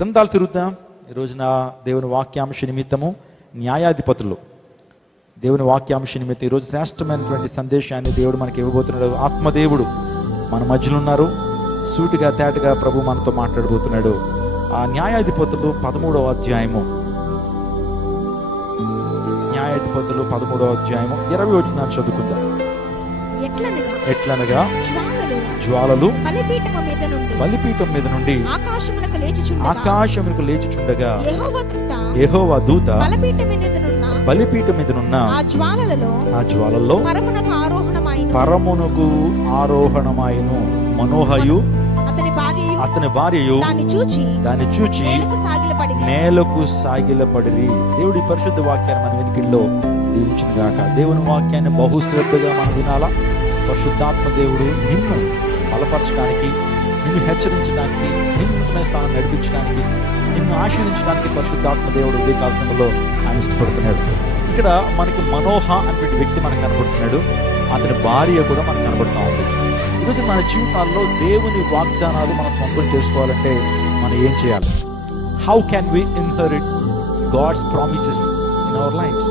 గ్రంథాలు తిరుగుతాం ఈ రోజున దేవుని వాక్యాంశ నిమిత్తము న్యాయాధిపతులు. దేవుని వాక్యాంశ నిమిత్తం ఈరోజు శ్రేష్టమైనటువంటి సందేశాన్ని దేవుడు మనకి ఇవ్వబోతున్నాడు. ఆత్మదేవుడు మన మధ్యలో ఉన్నారు. సూటిగా తేటగా ప్రభు మనతో మాట్లాడబోతున్నాడు. ఆ న్యాయాధిపతులు పదమూడవ అధ్యాయము. న్యాయాధిపతులు పదమూడవ అధ్యాయము. ఇరవై వచ్చిన చదువుకుందాం. ఎట్లనగా జ్వాలలు. జ్వాలలు బలిపీఠము మీద నుండి. బలిపీఠం మీద నుండి ఆకాశమునకు లేచిచుండగా. ఆకాశములకు లేచుచుండగా యెహోవా దూత. యెహోవా దూత బలిపీఠం మీదనున్న బలిపీఠం మీదనున్న ఆ జ్వాలలలో ఆ జ్వాలల్లో పరమునకు ఆరోహణమైన పరమునకు ఆరోహణమాయను. మనోహయు అతని భార్యయు అతని భార్యయు దాన్ని చూచి దాన్ని చూచి నేలకు సాగిలపడి నేలకు సాగిలపడిరి. దేవుడి పరిశుద్ధ వాక్యాన్ని మన వెనుకల్లో దీవించిన గాక దేవుని వాక్యాన్ని బహుశ్రద్ధగా మనం వినాలా? పరిశుద్ధాత్మ దేవుడు నిన్ను బలపరచడానికి నిన్ను హెచ్చరించడానికి నిన్ను ఉన్నతమైన స్థానం నడిపించడానికి నిన్ను ఆశీర్వించడానికి పరిశుద్ధాత్మ దేవుడు ఉదయకాల ఆయన ఇష్టపడుతున్నాడు. ఇక్కడ మనకి మనోహ అనేటువంటి వ్యక్తి మనకు కనబడుతున్నాడు. అతని భార్య కూడా మనకు కనబడుతూ ఉంది. ఈరోజు మన జీవితాల్లో దేవుని వాగ్దానాలు మనం సొంతం చేసుకోవాలంటే మనం ఏం చేయాలి? How can we inherit God's promises in our lives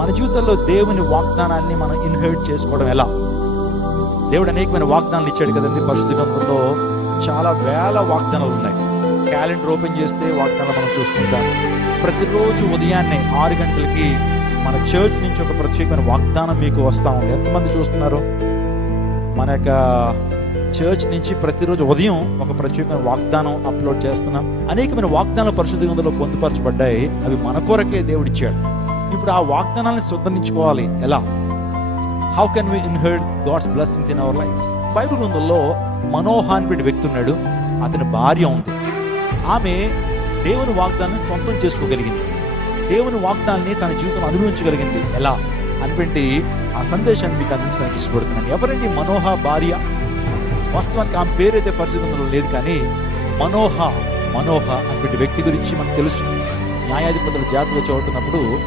మన జీవితంలో దేవుని వాగ్దానాన్ని మనం ఇన్హెరిట్ చేసుకోవడం ఎలా? దేవుడు అనేకమైన వాగ్దానాలు ఇచ్చాడు కదండి. పరిశుద్ధ గ్రంథంలో చాలా వేల వాగ్దానాలు ఉన్నాయి. క్యాలెండర్ ఓపెన్ చేస్తే వాగ్దానాలు మనం చూస్తుంటాం. ప్రతిరోజు ఉదయాన్నే ఆరు గంటలకి మన చర్చ్ నుంచి ఒక ప్రత్యేకమైన వాగ్దానం మీకు వస్తా ఉంది. ఎంతమంది చూస్తున్నారు? మన యొక్క చర్చ్ నుంచి ప్రతిరోజు ఉదయం ఒక ప్రత్యేకమైన వాగ్దానం అప్లోడ్ చేస్తున్నాం. అనేకమైన వాగ్దానాలు పరిశుద్ధ గ్రంథంలో పొందుపరచబడ్డాయి. అవి మన కొరకే దేవుడిచ్చాడు ఇప్పుడు ఆ వాగ్దానాన్ని శుద్ధరించుకోవాలి ఎలా? How can we inherit God's blessings in our lifes Bible గ్రంథంలో మనోహ అనేటువంటి వ్యక్తి ఉన్నాడు. అతని భార్య ఉంది. ఆమె దేవుని వాగ్దానాన్ని సొంతం చేసుకోగలిగింది. దేవుని వాగ్దానాన్ని తన జీవితం అనుభవించగలిగింది. ఎలా? అనిపించి ఆ సందేశాన్ని మీకు అందించడానికి ఇష్టపడుతున్నాను. ఎవరండి మనోహ భార్య? వాస్తవానికి ఆమె పేరైతే పరిశుద్ధంలో లేదు కానీ మనోహ మనోహ అటువంటి వ్యక్తి గురించి మనకు తెలుసు. న్యాయాధిపతుల జాతిలో చదువుతున్నప్పుడు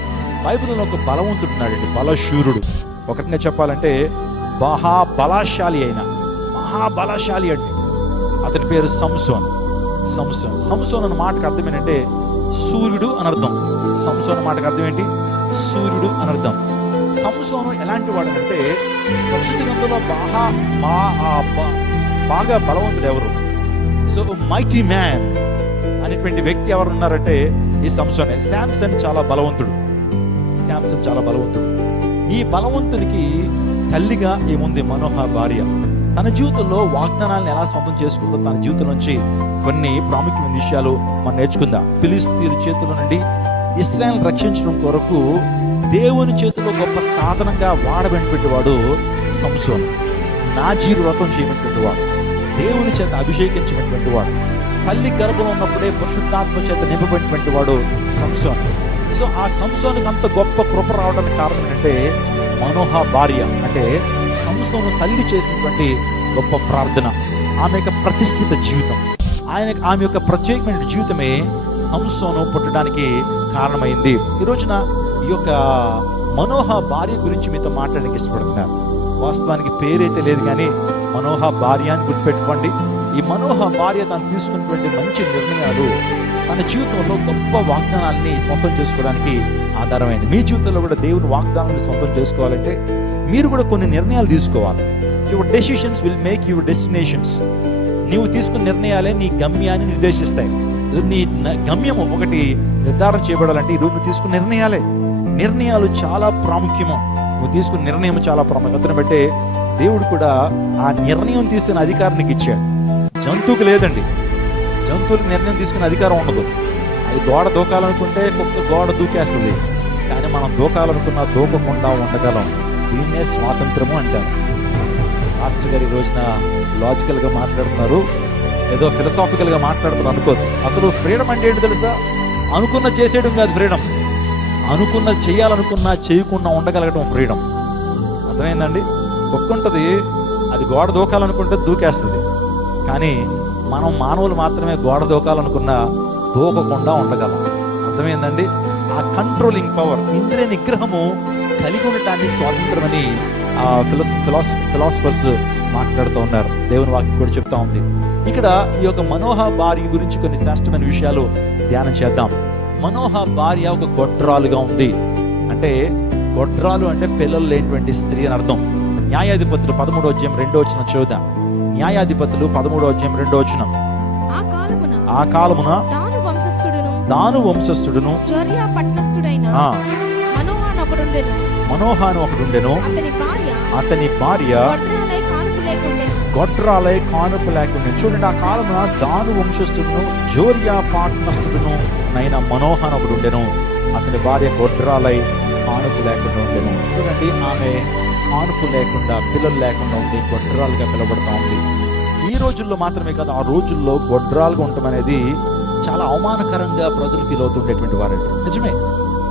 బైబిల్లో ఒక బలవంతుడు ఉన్నాడండి. బలశూరుడు. ఒక రకంగా చెప్పాలంటే మహాబలాశాలి అయిన మహాబలాశాలి అంటే అతని పేరు సంసోన్ సంసోన్. సంసోన్ అన్న మాటకు అర్థం ఏంటంటే సూర్యుడు అని అర్థం. సంసోన్ అన్న మాటకు అర్థం ఏంటి? సూర్యుడు అని అర్థం. సంసోను ఎలాంటి వాడనంటే పరిశుద్ధ గ్రంథంలో బాగా మా బాగా బలవంతుడు ఎవరు? సో మైటీ మ్యాన్ అనేటువంటి వ్యక్తి ఎవరు ఉన్నారంటే ఈ సంసోనే. శాంసన్ చాలా బలవంతుడు. శాంసన్ చాలా బలవంతుడు. ఈ బలవంతునికి తల్లిగా ఏముంది మనోహ భార్య. తన జీవితంలో వాగ్దానాలను ఎలా సొంతం చేసుకుందో తన జీవితం నుంచి కొన్ని ప్రాముఖ్యమైన విషయాలు మనం నేర్చుకుందాం. పిలిస్తీరు చేతుల నుండి ఇస్రాయల్ రక్షించడం కొరకు దేవుని చేతిలో గొప్ప సాధనంగా వాడబడినటువంటి సంసోన్. నాజీరు వ్రతం చేయబడినటువంటి వాడు దేవుని చేత అభిషేకించినటువంటి వాడు తల్లి గర్భంలో ఉన్నప్పుడే పరిశుద్ధాత్మ చేత నింపబడినటువంటి వాడు సంసోన్. సో ఆ సంసోనికి అంత గొప్ప కృప రావడానికి కారణం ఏంటంటే మనోహ భార్య. అంటే సంసోను తల్లి చేసినటువంటి గొప్ప ప్రార్థన. ఆమె యొక్క ప్రతిష్ఠిత జీవితం. ఆయన ఆమె యొక్క ప్రత్యేకమైన జీవితమే సంసోను పుట్టడానికి కారణమైంది. ఈ రోజున ఈ యొక్క మనోహ భార్య గురించి మీతో మాట్లాడడానికి ఇష్టపడుతున్నారు. వాస్తవానికి పేరైతే లేదు కానీ మనోహ భార్య అని గుర్తుపెట్టుకోండి. ఈ మనోహ భార్య తను తీసుకున్నటువంటి మంచి నిర్ణయాలు తన జీవితంలో గొప్ప వాగ్దానాల్ని సొంతం చేసుకోవడానికి ఆధారమైంది. మీ జీవితంలో కూడా దేవుని వాగ్దానాన్ని సొంతం చేసుకోవాలంటే మీరు కూడా కొన్ని నిర్ణయాలు తీసుకోవాలి. Your decisions will make your destinations నీవు తీసుకున్న నిర్ణయాలే నీ గమ్యాన్ని నిర్దేశిస్తాయి. నీ గమ్యం గమ్యము ఒకటి నిర్ధారణ చేయబడాలంటే ఈరోజు నువ్వు తీసుకున్న నిర్ణయాలే. నిర్ణయాలు చాలా ప్రాముఖ్యము. నువ్వు తీసుకున్న నిర్ణయం చాలా ప్రాముఖ్యతను బట్టే దేవుడు కూడా ఆ నిర్ణయం తీసుకునే అధికారానికి ఇచ్చాడు. జంతువుకు లేదండి. జంతువులకు నిర్ణయం తీసుకునే అధికారం ఉండదు. అది గోడ దూకాలనుకుంటే కుక్క గోడ దూకేస్తుంది. కానీ మనం దూకాలనుకున్నా దూకకుండా ఉండగలం. దీన్నే స్వాతంత్రము అంటారు. మాస్టర్ గారి రోజున లాజికల్గా మాట్లాడుతున్నారు. ఏదో ఫిలసాఫికల్గా మాట్లాడుతున్నారు అనుకోదు. అసలు ఫ్రీడమ్ అంటే ఏంటి తెలుసా? అనుకున్న చేసేయడం కాదు ఫ్రీడమ్. అనుకున్న చేయాలనుకున్నా చేయకుండా ఉండగలగడం ఫ్రీడమ్. అర్థమైందండి? కుక్క ఉంటుంది అది గోడ దూకాలనుకుంటే దూకేస్తుంది. కానీ మనం మానవులు మాత్రమే గోడ దూకాలనుకున్నా దూకకుండా ఉండగలం. అర్థమైందండి? ఆ కంట్రోలింగ్ పవర్ ఇంద్రియ నిగ్రహము కలిగి ఉండటాన్ని స్వాతంత్రమని ఆ ఫిలాస్ ఫిలాస్ ఫిలాసఫర్స్ మాట్లాడుతూ ఉన్నారు. దేవుని వాక్యం కూడా చెప్తా ఉంది. ఇక్కడ ఈ యొక్క మనోహ భార్య గురించి కొన్ని శ్రేష్టమైన విషయాలు ధ్యానం చేద్దాం. మనోహ భార్య ఒక గొడ్రాలుగా ఉంది. అంటే గొడ్రాలు అంటే పిల్లలు లేనటువంటి స్త్రీ అని అర్థం. న్యాయాధిపతులు పదమూడో అధ్యాయం రెండో వచ్చిన చూద్దాం న్యాయాధిపతులు పదమూడో అధ్యాయం రెండో వచ్చిన ఆ కాలమున దాను వంశస్థుడును దాను వంశస్థుడును జొర్యా పట్టణస్థుడైన ఆ. మనోహాన్ ఒకడుండెను. మనోహాను ఒకడుండెను. అతని భార్య అతని భార్య గొడ్రాలై కానుపు లేకుండా. చూడండి ఆ కాలమున దాను వంశస్థుడును జోరియా పాట్నస్థుడును నైన మనోహన్ ఒకడు ఉండెను అతని భార్య గొడ్రాలై కానుపు లేకుండా ఉండెను చూడండి ఆమె కానుపు లేకుండా పిల్లలు లేకుండా ఉంది గొడ్రాలుగా పిలవబడతా ఉంది. ఈ రోజుల్లో మాత్రమే కాదు ఆ రోజుల్లో గొడ్రాలుగా ఉండటం అనేది చాలా అవమానకరంగా ప్రజలు ఫీల్ అవుతుండేటువంటి వారండి. నిజమే.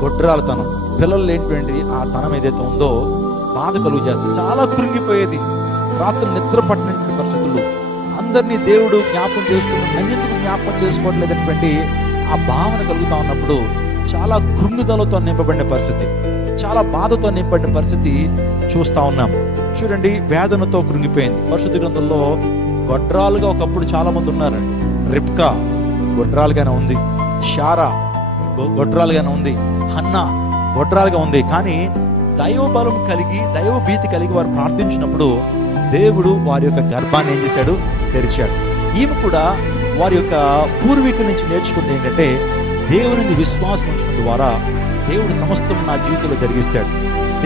గొడ్రాలతనం పిల్లలు లేనిటువంటి ఆ తనం ఏదైతే ఉందో బాధ కలుగు చేస్తుంది. చాలా కృంగిపోయేది. రాత్రులు నిద్ర పట్టినటువంటి పరిస్థితుల్లో అందరినీ దేవుడు జ్ఞాపకం చేసుకుని నన్నెందుకు జ్ఞాపకం చేసుకోవట్లేదనేటువంటి ఆ భావన కలుగుతా ఉన్నప్పుడు చాలా కృంగుదలతో నింపబడిన పరిస్థితి. చాలా బాధతో నింపబడిన పరిస్థితి. చూస్తా ఉన్నాం. చూడండి వేదనతో కృంగిపోయింది. పరిశుద్ధ గ్రంథంలో గొడ్రాలుగా ఒకప్పుడు చాలా మంది ఉన్నారండి. రిప్కా గొడ్రాలుగానే ఉంది. షారా గొడ్రాలుగానే ఉంది. హన్నా గొడ్రాలుగా ఉంది. కానీ దైవ బలం కలిగి దైవ భీతి కలిగి వారు ప్రార్థించినప్పుడు దేవుడు వారి యొక్క గర్భాన్ని ఏం చేశాడు? తెరిచాడు. ఈమె కూడా వారి యొక్క పూర్వీకుల నుంచి నేర్చుకుంది ఏంటంటే దేవుని విశ్వాసం ఉంచడం ద్వారా దేవుడు సమస్తం నా జీవితంలో జరిగిస్తాడు.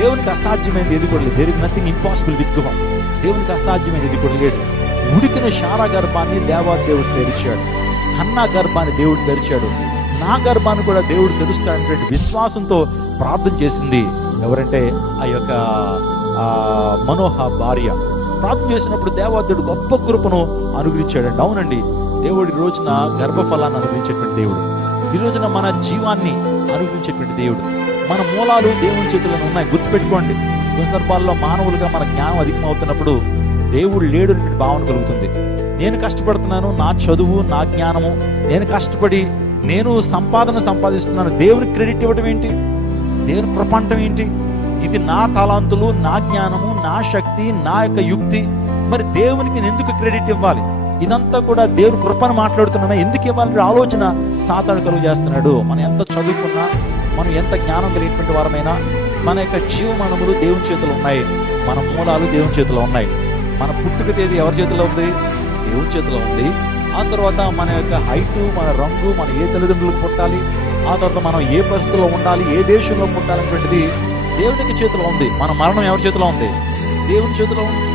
దేవునికి అసాధ్యమైనది ఏది కూడా లేదు there is nothing impossible with God దేవునికి అసాధ్యమైనది ఏది కూడా లేడు ఉడికిన శారా గర్భాన్ని దేవా దేవుడు తెరిచాడు. అన్నా గర్భాన్ని దేవుడు తెరిచాడు. నా గర్భాన్ని కూడా దేవుడు తెరుస్తాడనేటువంటి విశ్వాసంతో ప్రార్థన చేసింది ఎవరంటే ఆ యొక్క మనోహ భార్య. ప్రార్థన చేసినప్పుడు దేవాదేవుడు గొప్ప కృపను అనుగ్రహించాడండి. అవునండి. దేవుడి రోజున గర్భఫలాన్ని అనుగ్రహించేటువంటి దేవుడు. ఈ రోజున మన జీవాన్ని అనుగ్రహించేటువంటి దేవుడు. మన మూలాలు దేవుని చేతుల్లో ఉన్నాయి. గుర్తుపెట్టుకోండి. కొన్ని సందర్భాల్లో మానవులుగా మన జ్ఞానం అధికమవుతున్నప్పుడు దేవుడు లేడు అనేటువంటి భావన కలుగుతుంది. నేను కష్టపడుతున్నాను నా చదువు నా జ్ఞానము నేను కష్టపడి నేను సంపాదన సంపాదిస్తున్నాను. దేవుని క్రెడిట్ ఇవ్వడం ఏంటి? దేవుని కృపంటం ఏంటి? ఇది నా తలాంతులు నా జ్ఞానము నా శక్తి నా యొక్క యుక్తి. మరి దేవునికి నేను ఎందుకు క్రెడిట్ ఇవ్వాలి? ఇదంతా కూడా దేవుని కృపను మాట్లాడుతున్నామే ఎందుకు ఇవ్వాలని ఆలోచన సాతాను కలుగు చేస్తున్నాడు. మనం ఎంత చదువుకున్నా మనం ఎంత జ్ఞానం కలిగినటువంటి వారమైనా మన యొక్క జీవమానములు దేవుని చేతిలో ఉన్నాయి. మన మూలాలు దేవుని చేతిలో ఉన్నాయి. మన పుట్టుక తేదీ ఎవరి చేతిలో ఉంది? దేవుని చేతిలో ఉంది. ఆ తర్వాత మన యొక్క హైటు మన రంగు మన ఏ తల్లిదండ్రులకు పుట్టాలి? ఆ తర్వాత మనం ఏ పరిస్థితుల్లో ఉండాలి? ఏ దేశంలో పుట్టాలనేటువంటిది దేవునికి చేతిలో ఉంది. మన మరణం ఎవరి చేతిలో ఉంది? దేవుని చేతిలో ఉంది.